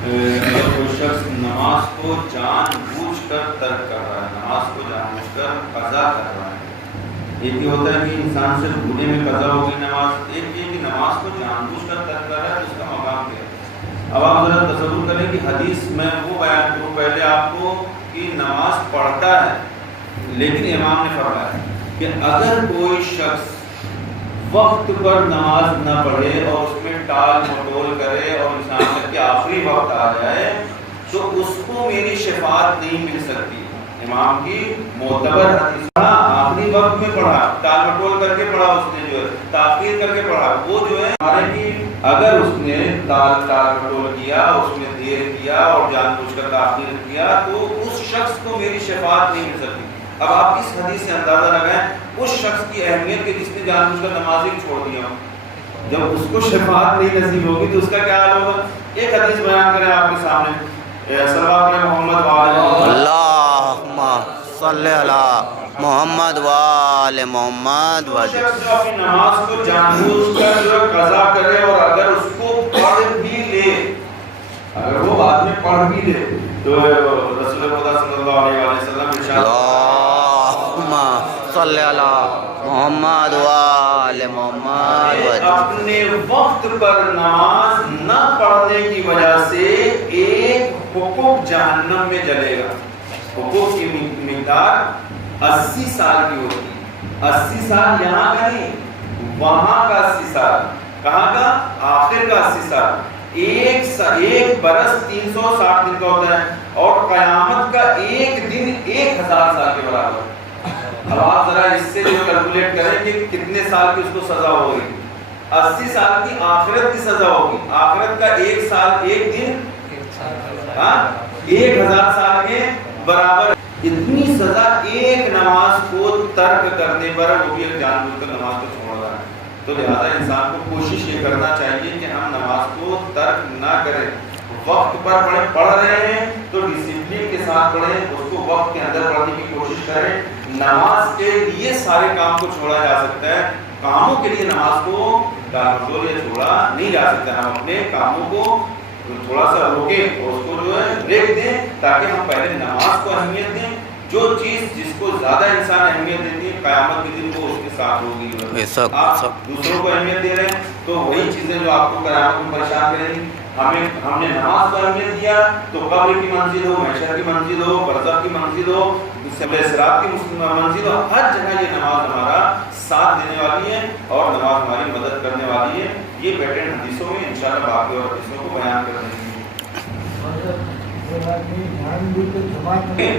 اگر کوئی شخص نماز کو جان بوجھ کر ترک کر رہا ہے، نماز کو جان بوجھ کر قضا کر رہا ہے، ایک یہ ہوتا ہے کہ انسان سے بھولے میں قضا ہو گئی نماز، ایک یہ کہ نماز کو جان بوجھ کر ترک کر رہا ہے، تو اس کا مقام کیا ہے؟ اب آپ ذرا تصور کریں کہ حدیث میں وہ بیان کروں پہلے آپ کو کہ نماز پڑھتا ہے، لیکن امام نے فرمایا کہ اگر کوئی شخص وقت پر نماز نہ پڑھے اور اس میں ٹال مٹول کرے اور انسان تک کہ آخری وقت آ جائے تو اس کو میری شفاعت نہیں مل سکتی۔ امام کی معتبر حدیث پڑھا، آخری وقت میں پڑھا، ٹال مٹول کر کے پڑھا، اس نے جو ہے تاخیر کر کے پڑھا، وہ جو ہے ہمارے کی اگر اس نے ٹال مٹول کیا، اس میں دیر کیا اور جان بوجھ کر تاخیر کیا تو اس شخص کو میری شفاعت نہیں مل سکتی۔ اب آپ اس حدیث سے اندازہ لگائیں اس شخص کی اہمیت کہ جس نے جان بوجھ کر نماز ہی چھوڑ دیا ہو، جب اس کو شفاعت نہیں نصیب ہوگی تو اس کا کیا حال ہوگا؟ ایک حدیث بیان کریں آپ کے سامنے، صلی اللہ علیہ محمد وعلیہ اللہم صلی علی محمد وآل محمد وجہ۔ جو اپنی نماز کو جان بوجھ کر جو قضا کرے اور اگر اس کو پڑھ بھی لے، اگر وہ بعد میں پڑھ بھی لے تو رسول خدا صلی اللہ علیہ وسلم ارشاد اللہم صلی علی محمد وآل محمد وجہ۔ اپنے وقت پر نماز نہ پڑھنے کی وجہ سے ایک حقوق جہنم میں جلے گا۔ حقوق کی مقدار 80 سال کی ہوتی ہے، 80 سال یہاں کا نہیں، وہاں کا 80 سال، کہاں کا؟ آخر کا 80 سال۔ ایک برس 360 دن کا ہوتا ہے اور قیامت کا ایک دن 1000 سال کے برابر۔ اب آپ ذرا اس سے جو کیلکولیٹ کریں کہ کتنے سال کی اس کو سزا ہوگی۔ 80 سال کی آخرت کی سزا ہوگی، آخرت کا ایک سال ایک دن 1000 سال کے برابر۔ اتنی سزا ایک نماز کو ترک کرنے پر، وہ بھی ایک جان بوجھ کر نماز کو چھوڑ رہا ہے۔ تو لہٰذا انسان کو کوشش یہ کرنا چاہیے کہ ہم نماز کو ترک نہ کریں، وقت پر پڑھیں، پڑھ رہے ہیں تو ڈسپلن کے ساتھ پڑھیں، اس کو وقت کے اندر پڑھنے کی کوشش کریں۔ نماز کے لیے سارے کام کو چھوڑا جا سکتا ہے، کاموں کے لیے نماز کو چھوڑا نہیں جا سکتا۔ ہم اپنے کاموں کو تھوڑا سا روکیں اور اس کو جو ہے بریک دیں تاکہ ہم پہلے نماز کو اہمیت دیں۔ جو چیز جس کو زیادہ انسان اہمیت دیتی ہے قیامت کے دن وہ اس کے ساتھ ہوگی۔ آپ دوسروں کو اہمیت دے رہے ہیں تو وہی چیزیں جو آپ کو قیامت میں پریشان کریں گی۔ ہم نے نماز کو اہمیت دیا تو قبر کی منزل ہو، محشر کی منزل ہو، برزخ کی منزل ہو، صراط کی منزل ہو، ہر جگہ یہ نماز ہمارا ساتھ دینے والی ہے اور نماز ہماری مدد کرنے والی ہے۔ یہ پیٹرن حدیثوں میں انشاءاللہ باقی اور حدیثوں کو بیان کر دیں گے۔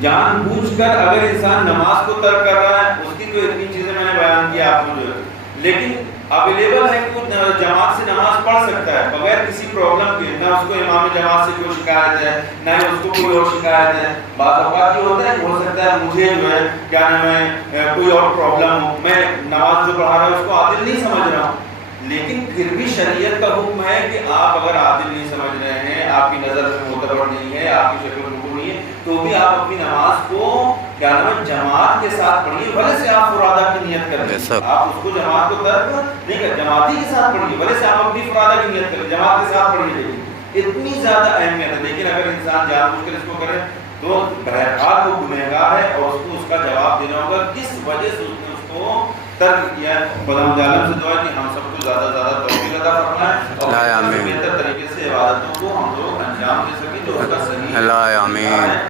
جان بوجھ کر اگر انسان نماز کو ترک کر رہا ہے، اس کی تو اتنی چیزیں میں نے بیان کی آپ کو، لیکن اویلیبل ہے کہ وہ جماعت سے نماز پڑھ سکتا ہے بغیر کسی پرابلم کے، نہ اس کو امام جماعت سے کوئی شکایت ہے نہ ہی اس کو کوئی اور شکایت ہے۔ بعض اوقات یہ ہوتا ہے کہ ہو سکتا ہے مجھے جو ہے کیا نام ہے کوئی اور پرابلم ہو، میں نماز جو پڑھا رہا ہوں اس کو عادل نہیں سمجھ رہا ہوں، لیکن پھر بھی شریعت کا حکم ہے کہ آپ اگر عادل نہیں سمجھ رہے ہیں، آپ کی نظر میں معتبر نہیں ہے، آپ کی شکل رکوع نہیں ہے، تو بھی آپ اپنی نماز کو کیا نام ہے جماعت کے ساتھ پڑھیے، بھلے سے آپ فرادہ کی نیت کریں، آپ اس کو جماعت کو ترک نہیں کریں، جماعتی کے ساتھ پڑھیے، بھلے سے آپ اپنی فرادہ کی نیت کریں، جماعت کے ساتھ پڑھیے، لیکن اتنی زیادہ اہمیت ہے۔ لیکن اگر انسان جان بوجھ کر اس کو کرے تو بہرحال وہ گنہگار ہے اور اس کو اس کا جواب دینا ہوگا کس وجہ سے اس نے اس کو ترک کیا ہے۔ خدا عالم سے دعا ہے کہ ہم سب کو زیادہ سے زیادہ توفیق عطا فرمائے اور بہتر طریقے سے عبادتوں کو ہم لوگ انجام دے سکیں جو اس کا صحیح ہے۔